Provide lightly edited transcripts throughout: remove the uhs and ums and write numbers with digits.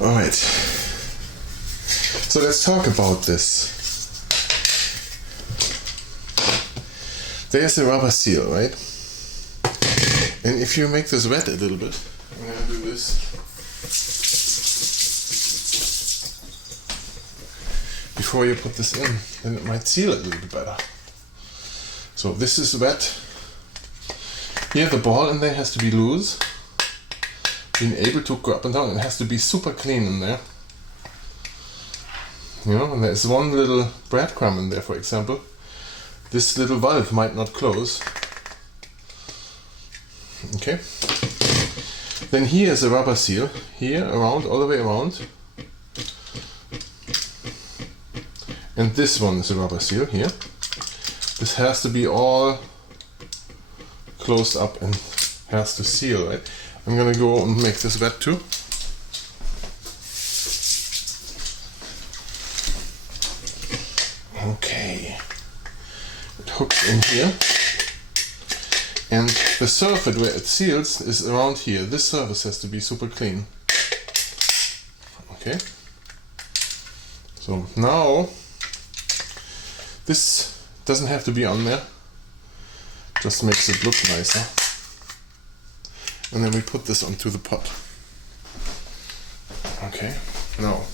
Alright. So let's talk about this. There's a rubber seal, right? And if you make this wet a little bit, I'm gonna do this. Before you put this in, then it might seal a little bit better. So this is wet. Here the ball in there has to be loose. Being able to go up and down, it has to be super clean in there. You know, and there's one little breadcrumb in there, for example. This little valve might not close. Okay. Then here is a rubber seal. Here, around, all the way around. And this one is a rubber seal here. This has to be all closed up and has to seal, right? I'm gonna go and make this wet too. Okay. It hooks in here. And the surface where it seals is around here. This surface has to be super clean. Okay. So now, this doesn't have to be on there. Just makes it look nicer. And then we put this onto the pot. Okay, now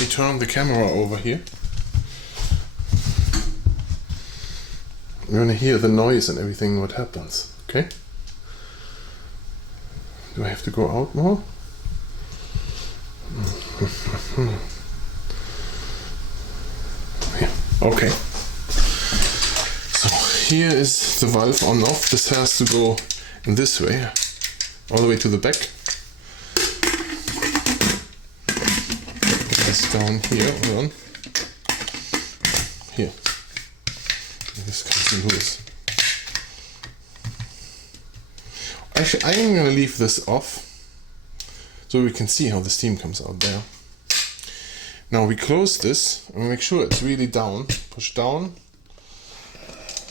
we turn the camera over here. You're gonna hear the noise and everything what happens, okay? Do I have to go out more? Yeah. Okay. So here is the valve on off. This has to go in this way, all the way to the back. Put this down here, hold on. Here. This comes in loose. Actually, I am going to leave this off so we can see how the steam comes out there. Now we close this and make sure it's really down. Push down,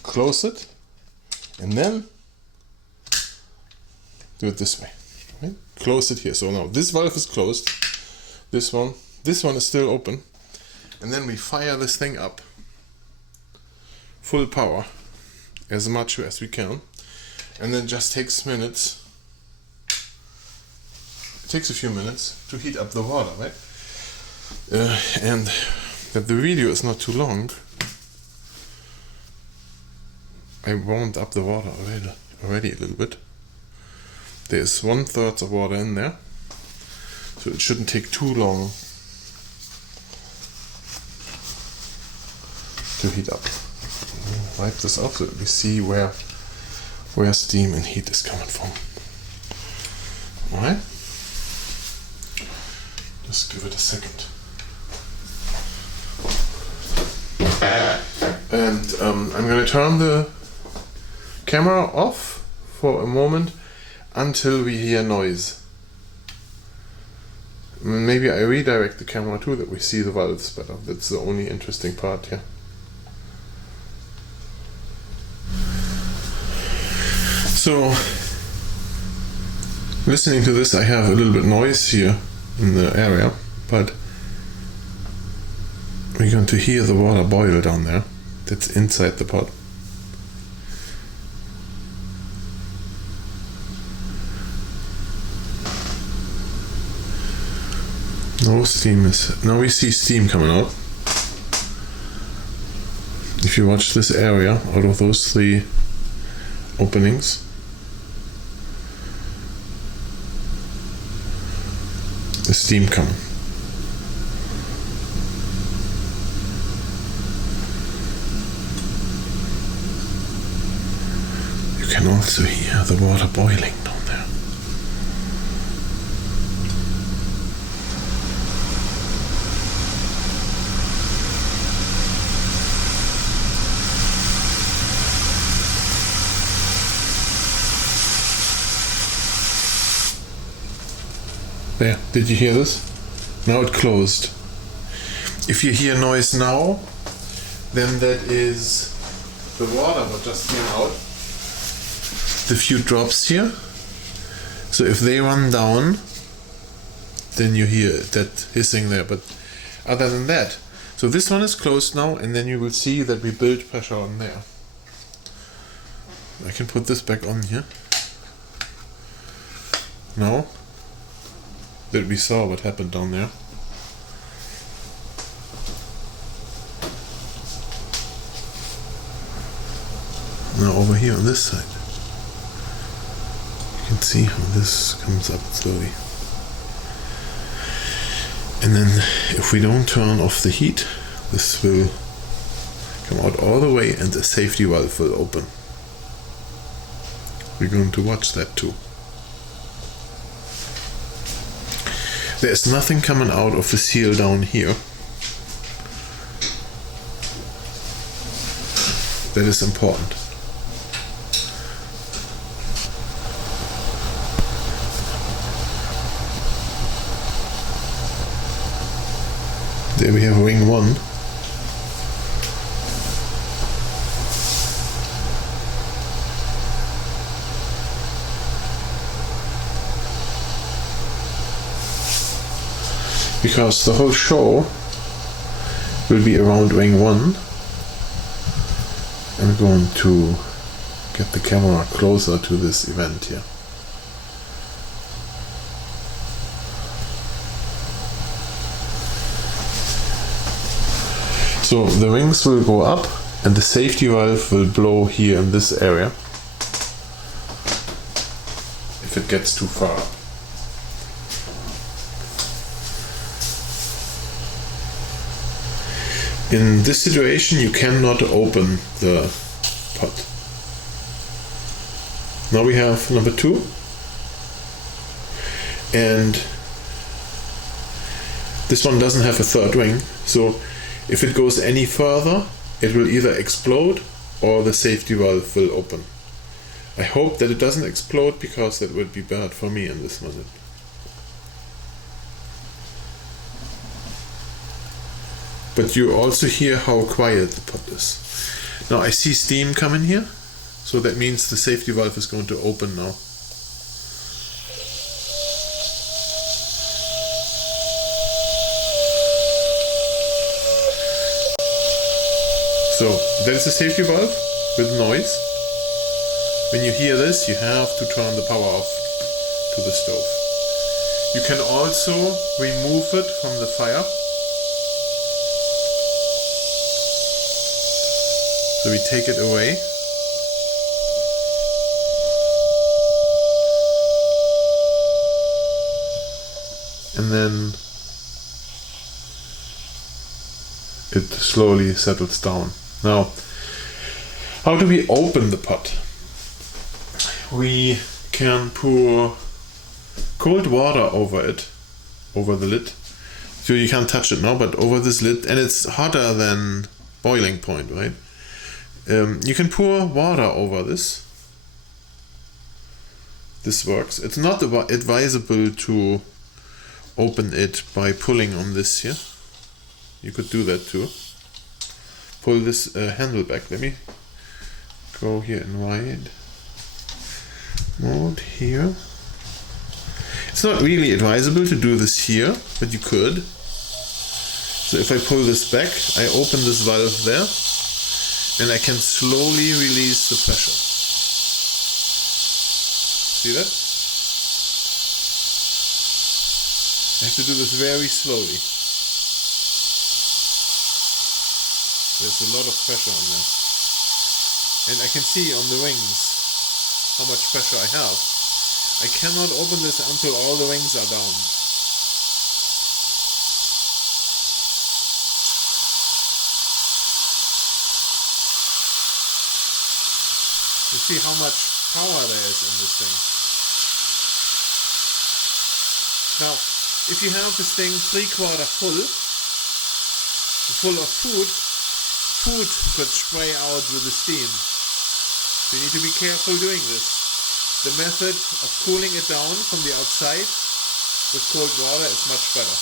close it, and then do it this way. Right? Close it here. So now this valve is closed. This one is still open. And then we fire this thing up. Full power, as much as we can, and then just takes minutes. It takes a few minutes to heat up the water, right? And that the video is not too long, I warmed up the water already a little bit. There's 1/3 of water in there, so it shouldn't take too long to heat up. Wipe this off so that we see where steam and heat is coming from. Alright? Just give it a second. And I'm going to turn the camera off for a moment until we hear noise. Maybe I redirect the camera too, that we see the valves better. That's the only interesting part here. So, listening to this, I have a little bit noise here in the area, but we're going to hear the water boil down there. That's inside the pot. No steam is... Now we see steam coming out. If you watch this area, out of those 3 openings, the steam coming. You can also hear the water boiling down there. There, did you hear this? Now it closed. If you hear noise now, then that is the water that just came out. The few drops here. So if they run down, then you hear that hissing there. But other than that, so this one is closed now, and then you will see that we build pressure on there. I can put this back on here. Now that we saw what happened down there. Now over here on this side, you can see how this comes up slowly. And then if we don't turn off the heat, this will come out all the way and the safety valve will open. We're going to watch that too. There's nothing coming out of the seal down here. That is important. There we have ring 1. Because the whole show will be around ring 1. I'm going to get the camera closer to this event here. So the rings will go up and the safety valve will blow here in this area if it gets too far up. In this situation you cannot open the pot. Now we have number 2, and this one doesn't have a third ring, so if it goes any further, it will either explode or the safety valve will open. I hope that it doesn't explode, because that would be bad for me in this minute. But you also hear how quiet the pot is. Now I see steam coming here, so that means the safety valve is going to open now. So that is the safety valve with noise. When you hear this, you have to turn the power off to the stove. You can also remove it from the fire. So we take it away. And then it slowly settles down. Now, how do we open the pot? We can pour cold water over it, over the lid. So you can't touch it now, but over this lid, and it's hotter than boiling point, right? You can pour water over this. This works. It's not advisable to open it by pulling on this here. You could do that too. Pull this handle back. Let me go here in wide mode here. It's not really advisable to do this here, but you could. So if I pull this back, I open this valve there, and I can slowly release the pressure. See that? I have to do this very slowly. There's a lot of pressure on there. And I can see on the rings how much pressure I have. I cannot open this until all the rings are down. You see how much power there is in this thing. Now, if you have this thing 3/4 full of food could spray out with the steam. So you need to be careful doing this. The method of cooling it down from the outside with cold water is much better.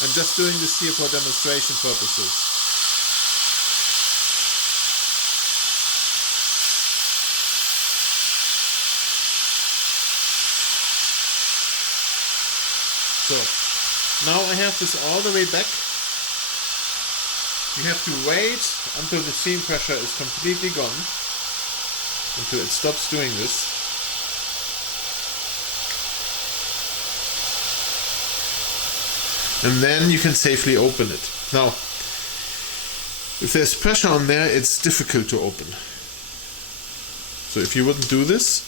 I'm just doing this here for demonstration purposes. So now I have this all the way back. You have to wait until the steam pressure is completely gone, until it stops doing this. And then you can safely open it. Now, if there's pressure on there, it's difficult to open. So if you wouldn't do this,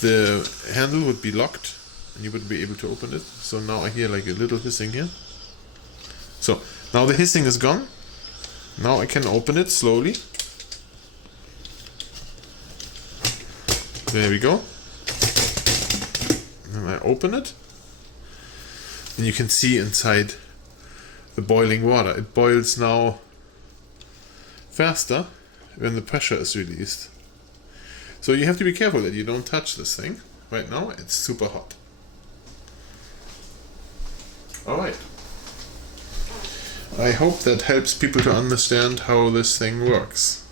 the handle would be locked and you wouldn't be able to open it. So now I hear like a little hissing here. So now the hissing is gone. Now I can open it slowly. There we go. And I open it. And you can see inside the boiling water. It boils now faster when the pressure is released. So you have to be careful that you don't touch this thing. Right now it's super hot. Alright. I hope that helps people to understand how this thing works.